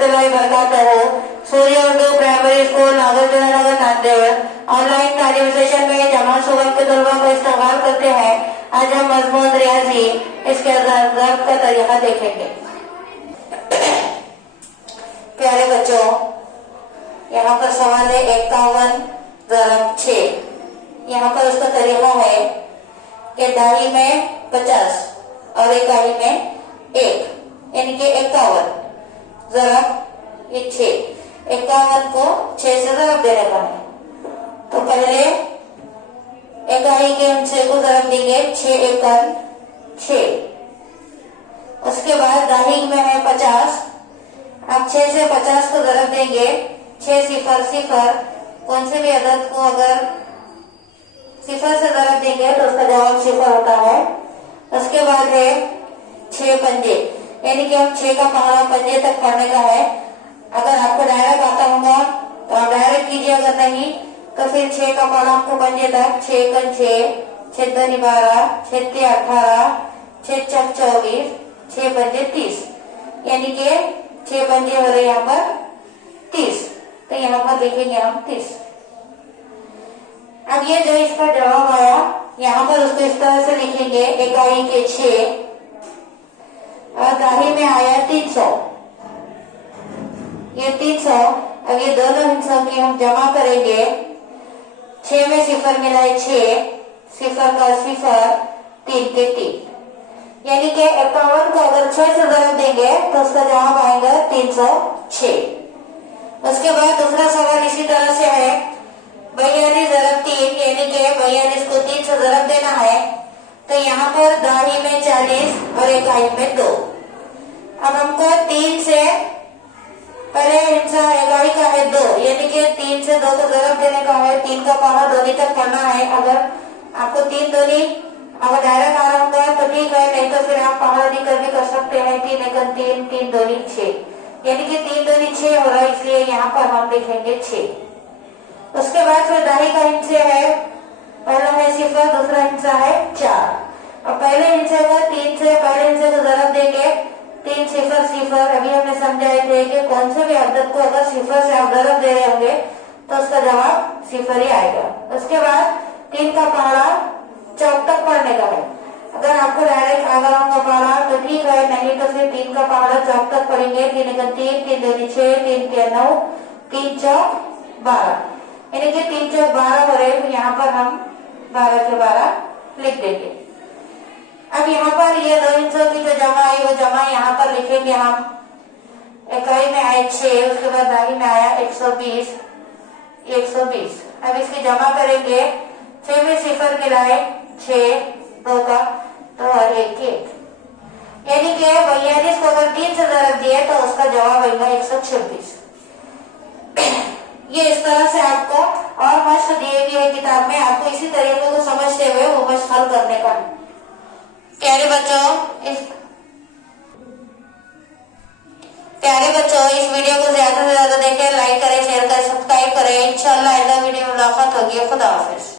वरहमतुल्लाहि वबरकातुहू। Surya Urdu primary school Nagarjunanagar Nanded online तालीम सेशन में जमात शुबा के तलबा को इस्तकबाल करते हैं। आज हम मजमून रियाजी इसके ज़ब्त का तरीका देखेंगे। प्यारे बच्चों, यहाँ पर सवाल है 51 ज़रब 6। यहाँ पर उसका तरीका है कि दाही में 50 और इकाई में 1, यानी कि 51 ज़रब ये 6। 51 को 6 से ज़रब देने का है, तो पहले इकाई के हिस्से को ज़रब देंगे 6 एकड़ 6। उसके बाद दाही में है 50, अब 6 से 50 को ज़रब देंगे 6 सिफर सिफर, कौन से भी अदद को अगर सिफर से ज़रब देंगे तो उसका जवाब सिफर होता है। उसके बाद है 6 पंजे, यानी कि हम 6 का पहाड़ा पंजे तक पढ़ने का है। अगर आपको डायरेक्ट आता होगा तो आप डायरेक्ट कीजिए, अगर नहीं तो फिर 6 का पहाड़ा हमको पंजे तक 6 कन 6, 6 दूनी 12, 6 तिया 18, 6 चक 24, 6 पंजे 30, यानी कि 6 पंजे हो रहे यहाँ पर 30, तो यहाँ पर लिखेंगे हम 30। अब ये जो इसका जवाब आया यहाँ पर उसको इस तरह से लिखेंगे, इकाई के 6 और दाही में आया 300, ये 300। अब ये दोनों हिस्सों की हम जमा करेंगे। 6 में सिफर मिला है 6, सिफर का सिफर, 3 के 3, यानी कि 51 को अगर 6 से ज़रब देंगे तो उसका जवाब आएगा 306। उसके बाद दूसरा सवाल इसी तरह से है 42 ज़रब 3, यानी कि 42 को 3 से ज़रब देना है। तो यहाँ पर दाही में 40 और इकाई में 2। अब हमको 3 से पहले हिस्सा इकाई का है 2, यानी कि 3 से 2 को ज़रब देने का है। 3 का पहाड़ा दोनी तक पढ़ना है। अगर आपको 3 दोनी अगर डायरेक्ट आ रहा होगा तो ठीक है, नहीं तो फिर आप पहाड़ा देकर भी कर सकते हैं। 3 एकड़ 3, 3 दोनी 6, यानी कि 3 दोनी 6 हो रहा है, इसलिए यहाँ पर हम लिखेंगे 6। उसके बाद फिर दाही का हिस्से है, पहला है सिफर, दूसरा हिस्सा है 4। और पहले हिस्से को 3 से पहले हिस्से को ज़रब देंगे 3 सिफर सिफर। अभी हमने समझाए थे कि कौन से भी अदद को अगर सिफर से आप ज़रब दे रहे होंगे तो उसका जवाब सिफर ही आएगा। उसके बाद 3 का पहाड़ा चौक तक पढ़ने का है। अगर आपको डायरेक्ट आ रहा होगा पहाड़ा तो ठीक है, नहीं तो फिर 3 का पहाड़ा चौक तक पढ़ेंगे। 3 एकड़ 3, 3 दूनी 6, 3 तिया 9, 3 चौक 12, यानी कि 3 चौक 12 हो रहे, तो यहाँ पर हम 12 के 12 लिख देंगे। अब यहाँ पर ये दो हिस्सों की जो जमा है वो जमा यहाँ पर लिखेंगे हम। इकाई में आए 6, उसके बाद दाही में आया 120, 120। अब इसकी जमा करेंगे। 6 में सिफर मिलाए 6, 2 का तो और 1 1, यानी कि 42 को अगर 3 से ज़रब दिए तो उसका जवाब आएगा 126। ये इस तरह से आपको और मश्क दिए हुए है किताब में, आपको इसी तरीके को समझते हुए वो मश्क हल करने का है। प्यारे बच्चों इस वीडियो को ज्यादा से ज्यादा देखें, लाइक करें, शेयर करें, सब्सक्राइब करें। इंशाल्लाह अगला वीडियो में मुलाकात होगी। खुदा हाफिज।